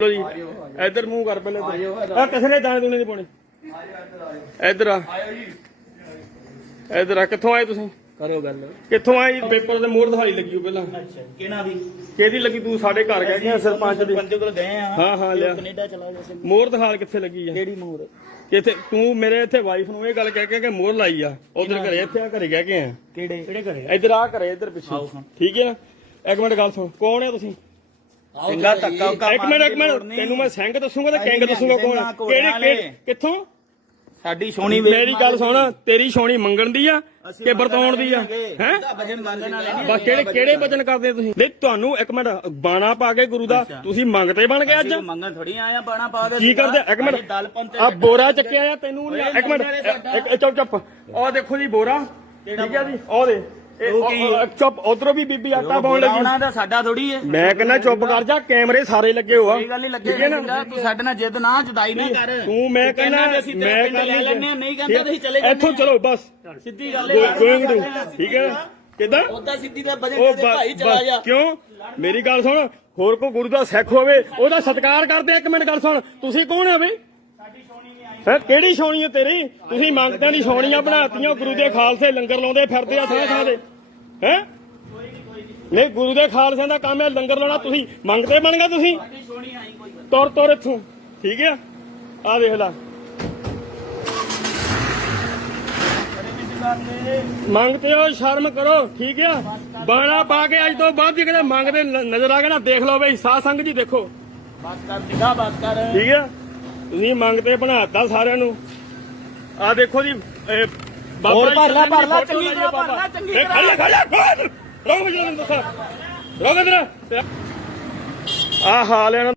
ਲੋ ਜੀ ਇੱਧਰ ਮੂੰਹ ਕਰ ਪਹਿਲੇ ਆ ਕਿਸੇ ਨੇ ਦਾਣੇ ਦੂਣੇ ਨਹੀਂ ਪਾਉਣੇ। ਇੱਧਰ ਆ। ਇੱਧਰ ਆ ਕਿੱਥੋਂ ਆਏ ਤੁਸੀਂ? ਕਰੋ ਗੱਲ। ਕਿੱਥੋਂ ਆਏ ਜੀ? ਪੇਪਰ ਤੇ ਮੋਹਰ ਦਿਖਾਈ ਲੱਗੀ ਉਹ ਪਹਿਲਾਂ। ਅੱਛਾ ਕਿਹਨਾਂ ਦੀ? ਕਿਹਦੀ ਲੱਗੀ? ਤੂੰ ਸਾਡੇ ਘਰ ਗਿਆ ਕਿ ਸਰਪੰਚ ਦੀ। ਪੰਜ ਕੋਲ ਗਏ ਆ ਹਾਂ, ਹਾਂ, ਲਿਆ। ਕੈਨੇਡਾ ਚਲਾ ਗਿਆ ਸੀ। ਮੋਹਰ ਦਿਖਾ ਕਿੱਥੇ ਲੱਗੀ ਆ? ਕਿਹੜੀ ਮੂਰ ਕਿੱਥੇ? ਤੂੰ ਮੇਰੇ ਇੱਥੇ ਵਾਈਫ ਨੂੰ ਇਹ ਗੱਲ ਕਹਿ ਕੇ ਕਿ ਮੋਹਰ ਲਾਈ ਆ। ਉਧਰ ਘਰੇ ਇੱਥੇ ਆ ਘਰੇ ਕਹਿ ਕੇ ਆ। ਕਿਹੜੇ? ਕਿਹੜੇ ਘਰੇ? ਇੱਧਰ ਆ ਘਰੇ ਇੱਧਰ ਪਿੱਛੇ। ਠੀਕ ਹੈ ਨਾ ਇੱਕ ਮਿੰਟ ਗੱਲ ਸੁਣ। ਕੌਣ ਹੈ ਤੁਸੀਂ? ਸਿੰਘਾ ਧੱਕਾ ਉੱਕਾ ਇੱਕ ਮਿੰਟ ਇੱਕ ਮਿੰਟ। ਤੈਨੂੰ ਮੈਂ ਸਿੰਘ ਦੱਸੂਗਾ ਤੇ ਕਿੰਗ ਦੱਸੂਗਾ ਕੌਣ ਕਿਹੜੀ ਕਿੱਥੋਂ? ਸਾਡੀ ਵੇਖ ਮੇਰੀ ਗੱਲ ਸੁਣ ਤੇਰੀ ਛੋਣੀ ਮੰਗਣ ਦੀ ਆ ਕਿ ਵਰਤਾਉਣ ਦੀ ਆ? ਹੈ? ਬਸ ਕਿਹੜੇ ਕਿਹੜੇ ਵਚਨ ਕਰਦੇ ਤੁਸੀਂ? ਨਹੀਂ ਤੁਹਾਨੂੰ ਇੱਕ ਮਿੰਟ ਬਾਣਾ ਪਾ ਕੇ ਗੁਰੂ ਦਾ ਤੁਸੀਂ ਮੰਗਤੇ ਬਣ ਗਏ ਅੱਜ। ਮੰਗਣ ਥੋੜੀ ਆਇਆ ਬਾਣਾ ਪਾ ਦੇ ਕੀ ਕਰਦੇ? ਇੱਕ ਮਿੰਟ। ਦਲ ਪੰਤੇ ਆ ਬੋਰਾ ਚੱਕਿਆ ਆ ਤੈਨੂੰ। ਇੱਕ ਮਿੰਟ। ਚੁੱਪ ਚੁੱਪ। ਉਹ ਦੇਖੋ ਜੀ ਬੋਰਾ। ਠੀਕ ਹੈ ਜੀ? ਉਹ ਦੇ ਉਹ ਕੀ? ਚੁੱਪ ਉਧਰੋਂ ਵੀ ਬੀਬੀ ਆਟਾ ਪਾਉਣ ਲੱਗੀ। ਉਹਨਾਂ ਦਾ ਸਾਡਾ ਥੋੜੀ ਹੈ ਮੈਂ ਕਹਿੰਦਾ ਚੁੱਪ ਕਰ ਜਾ ਕੈਮਰੇ ਸਾਰੇ ਲੱਗੇ ਹੋਆ। ਕੋਈ ਗੱਲ ਨਹੀਂ ਲੱਗੇ ਠੀਕ ਹੈ ਨਾ? ਸੀਗਾ, ਤੂੰ ਸਾਡੇ ਨਾਲ ਜਿੱਦ ਨਾ ਜੁਦਾਈ ਨਾ ਕਰ। ਤੂੰ ਮੈਂ ਤੂੰ ਕਹਿੰਦਾ ਕਹਿੰਦਾ ਵੀ ਅਸੀਂ ਤੇਰਾ ਮੈਂ ਪਿੰਡ ਲੈ ਲੈਣੇ ਨਹੀਂ ਕਹਿੰਦਾ ਤੁਸੀਂ ਚਲੇ ਜਾਂਦੇ ਇੱਥੋਂ ਚਲੋ ਬਸ। ਸਿੱਧੀ ਗੱਲ ਹੈ ਠੀਕ ਹੈ? ਕਿਦਾਂ? ਉਹਦਾ ਸਿੱਧੀ ਦਾ ਵਜਨ ਉਹ ਦੇ ਭਾਈ ਬਸ- ਚਲਾ ਬਸ। ਜਾ। ਕਿਉਂ? ਮੇਰੀ ਗੱਲ ਸੁਣ ਹੋਰ ਕੋ ਗੁਰੂ ਦਾ ਸਿੱਖ ਹੋਵੇ ਉਹਦਾ ਸਤਿਕਾਰ ਕਰਦੇ ਇੱਕ ਮਿੰਟ ਗੱਲ ਸੁਣ ਤੁਸੀਂ ਕੌਣ ਹੋ ਬਈ? ਹੈ ਕਿਹੜੀ ਛਾਉਣੀ ਹੈ ਤੇਰੀ? ਤੁਸੀਂ ਮੰਗਦਿਆਂ ਦੀ ਛਾਉਣੀਆਂ ਬਣਾਤੀਆਂ ਗੁਰੂ ਦੇ ਖਾਲਸੇ ਲੰਗਰ ਲਾਉਂਦੇ ਫਿਰਦੇ ਆ ਥਾਂ ਥਾਂ ਦੇ ਹੈ? ਨਹੀਂ ਗੁਰੂ ਦੇ ਖਾਲਸਿਆਂ ਦਾ ਕੰਮ ਹੈ ਲੰਗਰ ਲਾਉਣਾ ਤੁਸੀਂ ਮੰਗਦੇ ਬਣ ਗਏ ਤੁਸੀਂ? ਤੁਰ ਤੁਰ ਇੱਥੋਂ। ਠੀਕ ਹੈ ਆ ਦੇਖ ਲੈ। ਮੰਗਤੇ ਹੋ। ਸ਼ਰਮ ਕਰੋ ਠੀਕ ਹੈ ਬਾਣਾ ਪਾ ਕੇ ਅੱਜ ਤੋਂ ਬਾਅਦ ਜੇ ਕਿਤੇ ਮੰਗਦੇ ਨਜ਼ਰ ਆ ਗਏ ਨਾ ਦੇਖ ਲਓ ਬਈ ਸਾਧ ਸੰਗ ਜੀ ਦੇਖੋ। ਬਸ ਕਰ ਸਿੱਧਾ ਬਸ ਕਰ। ਠੀਕ ਹੈ ਤੁਸੀਂ ਮੰਗਤੇ ਬਣਾਤਾ ਸਾਰਿਆਂ ਨੂੰ ਆ ਦੇਖੋ ਜੀ ਇਹ ਬਾਬਾ ਹੋਰ ਜੀ ਭਰ ਲੈ, ਭਰ ਲੈ, ਚੰਗੀ ਤਰ੍ਹਾਂ। ਭਰ ਲੈ, ਚੰਗੀ ਇਹ ਖੜ ਜਾ ਖੜ ਜਾ ਖੜ ਰੋਕ ਮੈਨੂੰ ਦੱਸਾਂ ਰੋਕ ਇਧਰ ਆ ਹਾਲ ਹੈ ਇਹਨਾਂ।